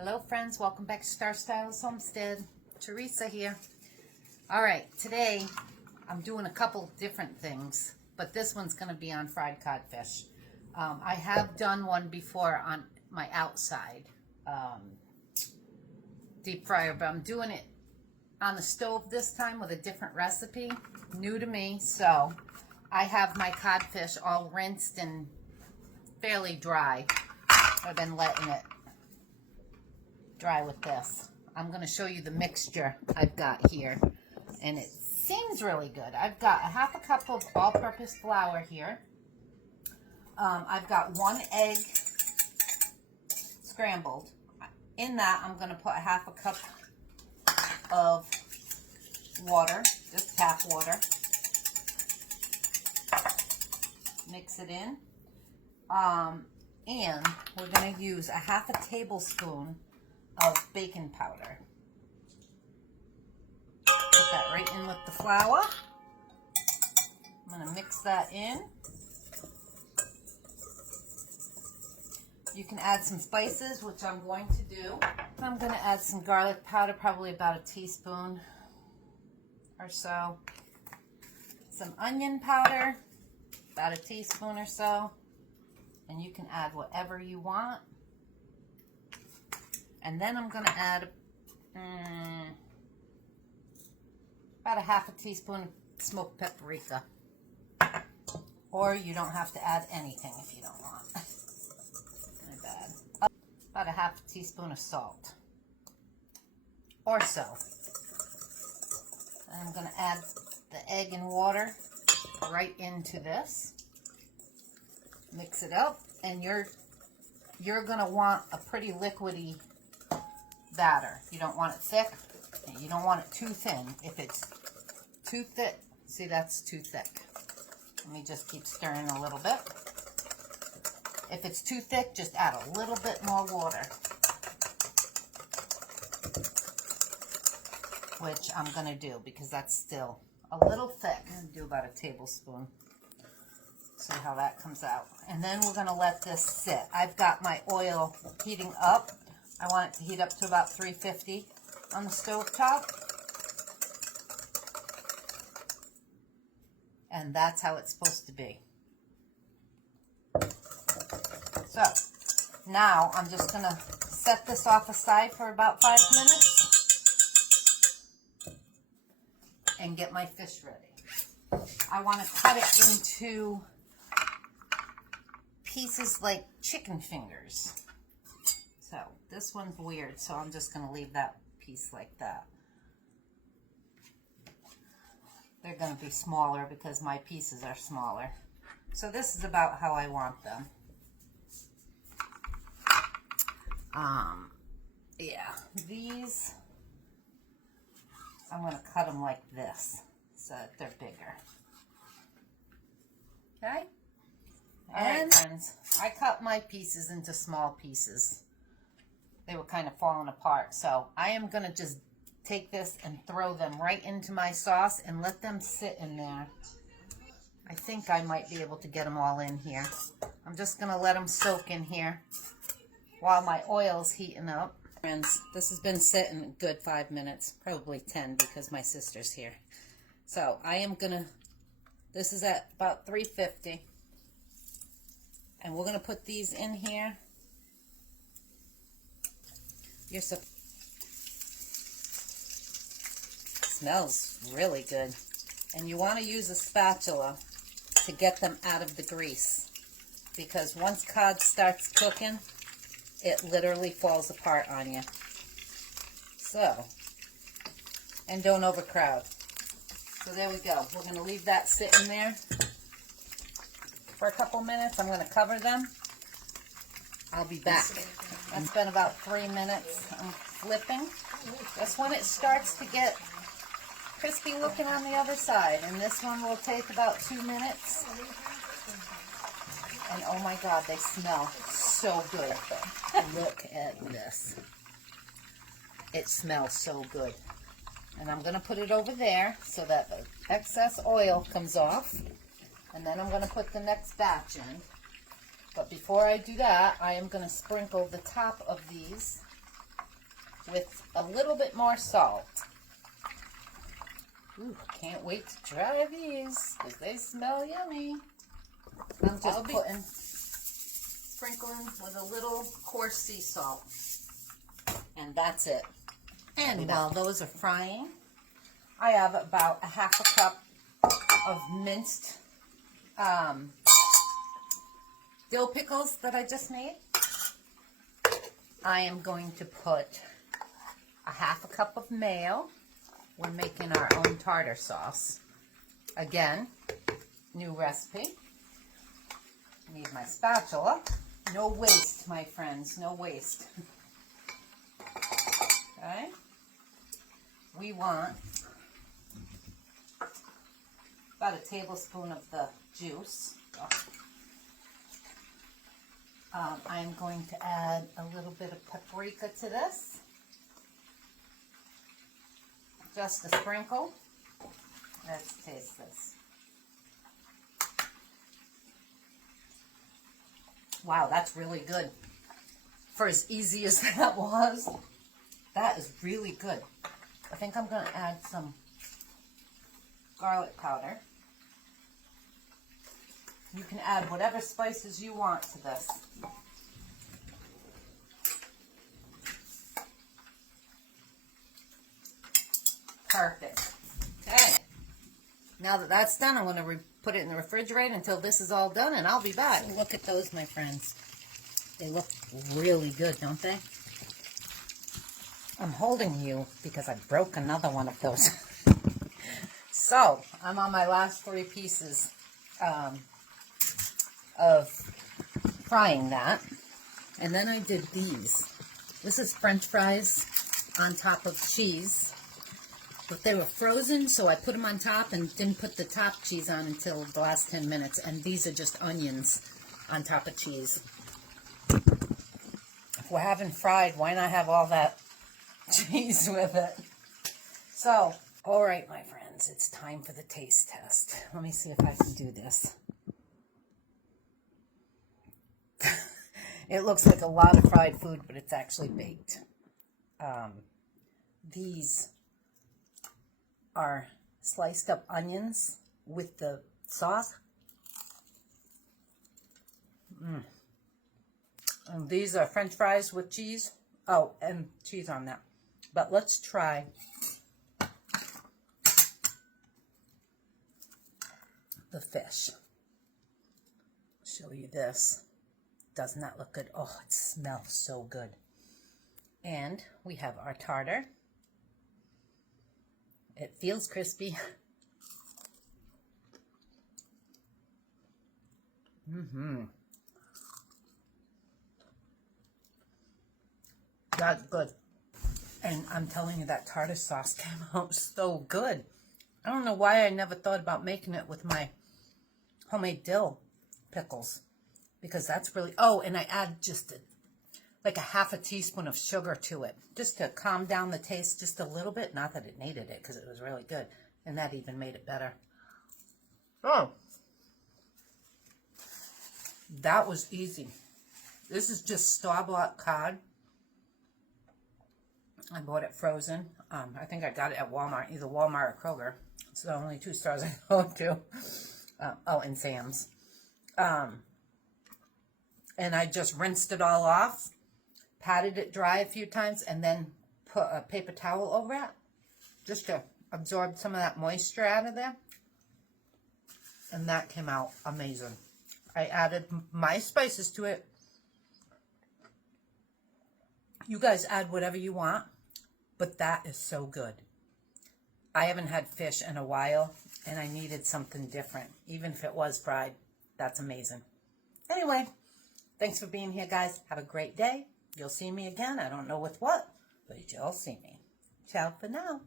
Hello friends, welcome back to Star Styles Homestead. Teresa here. Alright, today I'm doing a couple different things, but this one's going to be on fried cod fish. I have done one before on my outside deep fryer, but I'm doing it on the stove this time with a different recipe, new to me. So I have my codfish all rinsed and fairly dry. I've been letting it dry with this. I'm going to show you the mixture I've got here, and it seems really good. I've got a half a cup of all-purpose flour here. I've got 1 egg scrambled. In that, I'm going to put a half a cup of water, just tap water. Mix it in. And we're going to use a half a tablespoon of baking powder. Put that right in with the flour. I'm going to mix that in. You can add some spices, which I'm going to do. I'm going to add some garlic powder, probably about a teaspoon or so. Some onion powder, about a teaspoon or so. And you can add whatever you want. And then I'm going to add about a half a teaspoon of smoked paprika. Or you don't have to add anything if you don't want. My bad. About a half a teaspoon of salt. Or so. And I'm going to add the egg and water right into this. Mix it up. And you're going to want a pretty liquidy batter. You don't want it thick, and you don't want it too thin. If it's too thick, see, that's too thick. Let me just keep stirring a little bit. If it's too thick, just add a little bit more water, which I'm going to do because that's still a little thick. I'm going to do about a tablespoon. See how that comes out. And then we're going to let this sit. I've got my oil heating up. I want it to heat up to about 350 on the stove top. And that's how it's supposed to be. So, now I'm just going to set this off aside for about 5 minutes and get my fish ready. I want to cut it into pieces like chicken fingers. So this one's weird, so I'm just going to leave that piece like that. They're going to be smaller because my pieces are smaller. So this is about how I want them. Yeah, these, I'm going to cut them like this so that they're bigger. Okay? And friends, I cut my pieces into small pieces. They were kind of falling apart. So I am going to just take this and throw them right into my sauce and let them sit in there. I think I might be able to get them all in here. I'm just going to let them soak in here while my oil's heating up. Friends, this has been sitting a good 5 minutes, probably 10 because my sister's here. So I am going to, this is at about 350. And we're going to put these in here. Smells really good. And you want to use a spatula to get them out of the grease. Because once cod starts cooking, it literally falls apart on you. So, and don't overcrowd. So there we go. We're going to leave that sitting there for a couple minutes. I'm going to cover them. I'll be back. That's been about 3 minutes. I'm flipping. Just when it starts to get crispy looking on the other side. And this one will take about 2 minutes. And oh my God, they smell so good. Look at this. It smells so good. And I'm going to put it over there so that the excess oil comes off. And then I'm going to put the next batch in. But before I do that, I am going to sprinkle the top of these with a little bit more salt. Ooh, can't wait to try these because they smell yummy. I'm just sprinkling with a little coarse sea salt. And that's it. And while those are frying, I have about a half a cup of minced dill pickles that I just made. I am going to put a half a cup of mayo. We're making our own tartar sauce. Again, new recipe. Need my spatula. No waste, my friends, no waste. Okay. We want about a tablespoon of the juice. I'm going to add a little bit of paprika to this. Just a sprinkle. Let's taste this. Wow, that's really good. For as easy as that was, that is really good. I think I'm going to add some garlic powder. You can add whatever spices you want to this. Perfect. Okay. Now that that's done, I'm going to put it in the refrigerator until this is all done, and I'll be back. Look at those, my friends. They look really good, don't they? I'm holding you because I broke another one of those. So, I'm on my last 3 pieces of frying that. And then I did these. This is French fries on top of cheese. But they were frozen, so I put them on top and didn't put the top cheese on until the last 10 minutes. And these are just onions on top of cheese. If we're having fried, why not have all that cheese with it? So, all right, my friends, it's time for the taste test. Let me see if I can do this. It looks like a lot of fried food, but it's actually baked. These are sliced up onions with the sauce. And these are French fries with cheese. Oh, and cheese on that. But let's try the fish. Show you this. Doesn't that look good? Oh, it smells so good. And we have our tartar. It feels crispy. That's good. And I'm telling you, that tartar sauce came out so good. I don't know why I never thought about making it with my homemade dill pickles. Because that's really... Oh, and I add just like a half a teaspoon of sugar to it. Just to calm down the taste just a little bit. Not that it needed it, because it was really good. And that even made it better. Oh. That was easy. This is just store-bought cod. I bought it frozen. I think I got it at Walmart, either Walmart or Kroger. It's the only 2 stores I go to. Oh, and Sam's. And I just rinsed it all off, patted it dry a few times, and then put a paper towel over it, just to absorb some of that moisture out of there. And that came out amazing. I added my spices to it. You guys add whatever you want, but that is so good. I haven't had fish in a while, and I needed something different. Even if it was fried, that's amazing. Anyway, thanks for being here, guys. Have a great day. You'll see me again. I don't know with what, but you'll see me. Ciao for now.